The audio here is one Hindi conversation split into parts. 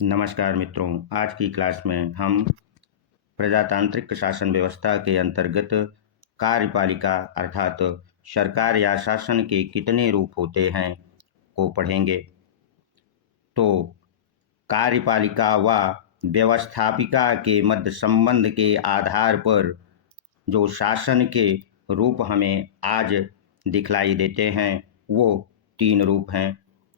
नमस्कार मित्रों, आज की क्लास में हम प्रजातांत्रिक शासन व्यवस्था के अंतर्गत कार्यपालिका अर्थात सरकार या शासन के कितने रूप होते हैं को पढ़ेंगे। तो कार्यपालिका व व्यवस्थापिका के मध्य संबंध के आधार पर जो शासन के रूप हमें आज दिखलाई देते हैं वो तीन रूप हैं।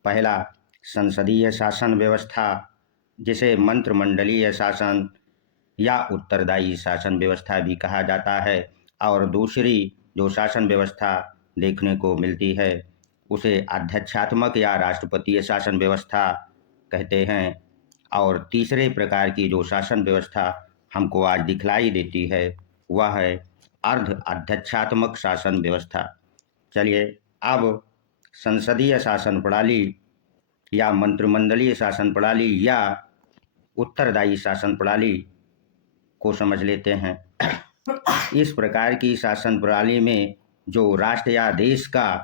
पहला संसदीय शासन व्यवस्था, जिसे मंत्रिमंडलीय शासन या उत्तरदायी शासन व्यवस्था भी कहा जाता है, और दूसरी जो शासन व्यवस्था देखने को मिलती है उसे अध्यक्षात्मक या राष्ट्रपतीय शासन व्यवस्था कहते हैं। और तीसरे प्रकार की जो शासन व्यवस्था हमको आज दिखलाई देती है वह है अर्ध अध्यक्षात्मक शासन व्यवस्था। चलिए अब संसदीय शासन प्रणाली या मंत्रिमंडलीय शासन प्रणाली या उत्तरदायी शासन प्रणाली को समझ लेते हैं। इस प्रकार की शासन प्रणाली में जो राष्ट्र या देश का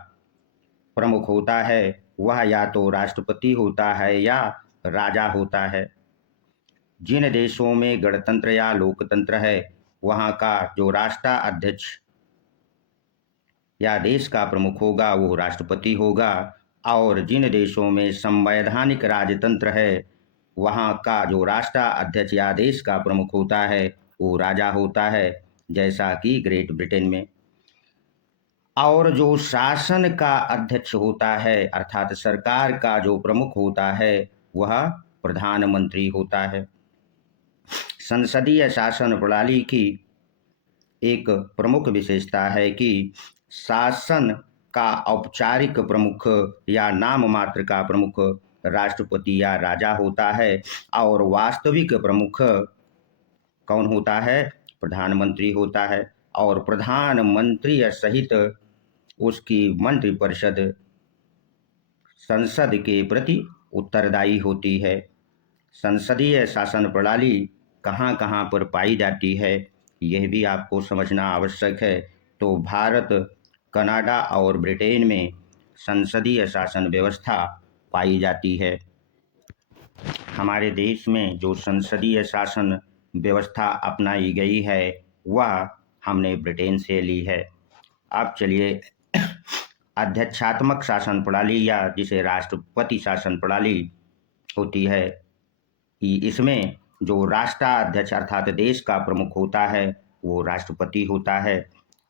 प्रमुख होता है वह या तो राष्ट्रपति होता है या राजा होता है। जिन देशों में गणतंत्र या लोकतंत्र है वहाँ का जो राष्ट्राध्यक्ष या देश का प्रमुख होगा वो राष्ट्रपति होगा, और जिन देशों में संवैधानिक राजतंत्र है वहाँ का जो राष्ट्राध्यक्ष या देश का प्रमुख होता है वो राजा होता है, जैसा कि ग्रेट ब्रिटेन में। और जो शासन का अध्यक्ष होता है अर्थात सरकार का जो प्रमुख होता है वह प्रधानमंत्री होता है। संसदीय शासन प्रणाली की एक प्रमुख विशेषता है कि शासन का औपचारिक प्रमुख या नाम मात्र का प्रमुख राष्ट्रपति या राजा होता है, और वास्तविक प्रमुख कौन होता है? प्रधानमंत्री होता है। और प्रधानमंत्री सहित उसकी मंत्रिपरिषद संसद के प्रति उत्तरदायी होती है। संसदीय शासन प्रणाली कहाँ कहाँ पर पाई जाती है यह भी आपको समझना आवश्यक है। तो भारत, कनाडा और ब्रिटेन में संसदीय शासन व्यवस्था पाई जाती है। हमारे देश में जो संसदीय शासन व्यवस्था अपनाई गई है वह हमने ब्रिटेन से ली है। अब चलिए अध्यक्षात्मक शासन प्रणाली या जिसे राष्ट्रपति शासन प्रणाली होती है, इसमें जो राष्ट्राध्यक्ष अर्थात देश का प्रमुख होता है वो राष्ट्रपति होता है,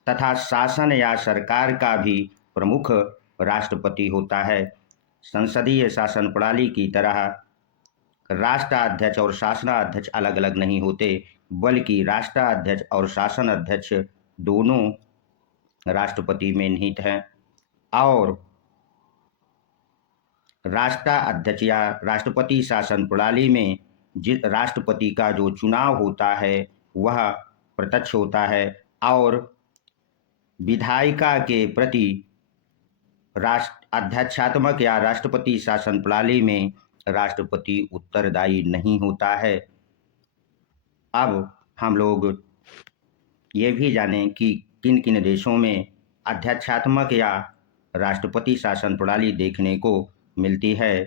तथा शासन या सरकार का भी प्रमुख राष्ट्रपति होता है। संसदीय शासन प्रणाली की तरह राष्ट्राध्यक्ष और शासनाध्यक्ष अलग अलग नहीं होते, बल्कि राष्ट्राध्यक्ष और शासन अध्यक्ष दोनों राष्ट्रपति में निहित हैं। और राष्ट्राध्यक्ष या राष्ट्रपति शासन प्रणाली में जिस राष्ट्रपति का जो चुनाव होता है वह प्रत्यक्ष होता है, और विधायिका के प्रति राष्ट्र अध्यक्षात्मक या राष्ट्रपति शासन प्रणाली में राष्ट्रपति उत्तरदायी नहीं होता है। अब हम लोग ये भी जानें कि किन किन देशों में अध्यक्षात्मक या राष्ट्रपति शासन प्रणाली देखने को मिलती है।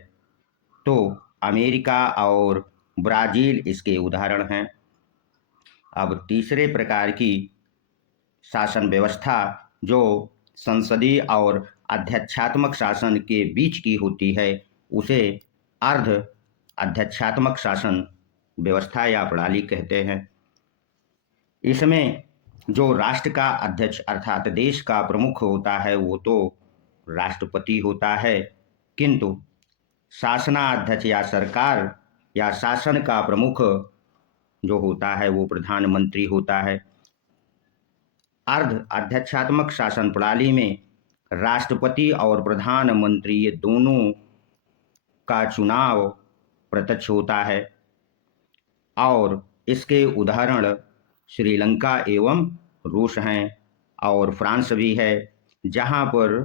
तो अमेरिका और ब्राज़ील इसके उदाहरण हैं। अब तीसरे प्रकार की शासन व्यवस्था जो संसदीय और अध्यक्षात्मक शासन के बीच की होती है उसे अर्ध अध्यक्षात्मक शासन व्यवस्था या प्रणाली कहते हैं। इसमें जो राष्ट्र का अध्यक्ष अर्थात देश का प्रमुख होता है वो तो राष्ट्रपति होता है, किंतु शासनाध्यक्ष या सरकार या शासन का प्रमुख जो होता है वो प्रधानमंत्री होता है। अर्ध अध्यक्षात्मक शासन प्रणाली में राष्ट्रपति और प्रधानमंत्री ये दोनों का चुनाव प्रत्यक्ष होता है, और इसके उदाहरण श्रीलंका एवं रूस हैं, और फ्रांस भी है, जहां पर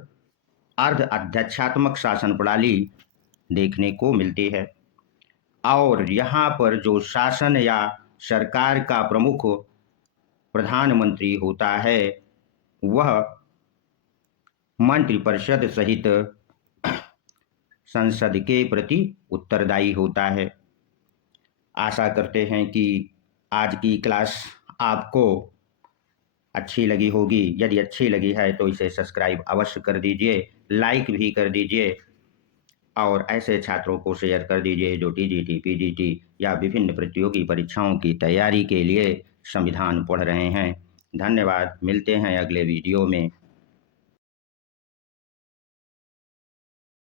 अर्ध अध्यक्षात्मक शासन प्रणाली देखने को मिलती है। और यहाँ पर जो शासन या सरकार का प्रमुख प्रधानमंत्री होता है वह मंत्रिपरिषद सहित संसद के प्रति उत्तरदायी होता है। आशा करते हैं कि आज की क्लास आपको अच्छी लगी होगी। यदि अच्छी लगी है तो इसे सब्सक्राइब अवश्य कर दीजिए, लाइक भी कर दीजिए और ऐसे छात्रों को शेयर कर दीजिए जो टीजीटी, पीजीटी या विभिन्न प्रतियोगी परीक्षाओं की तैयारी के लिए संविधान पढ़ रहे हैं। धन्यवाद। मिलते हैं अगले वीडियो में।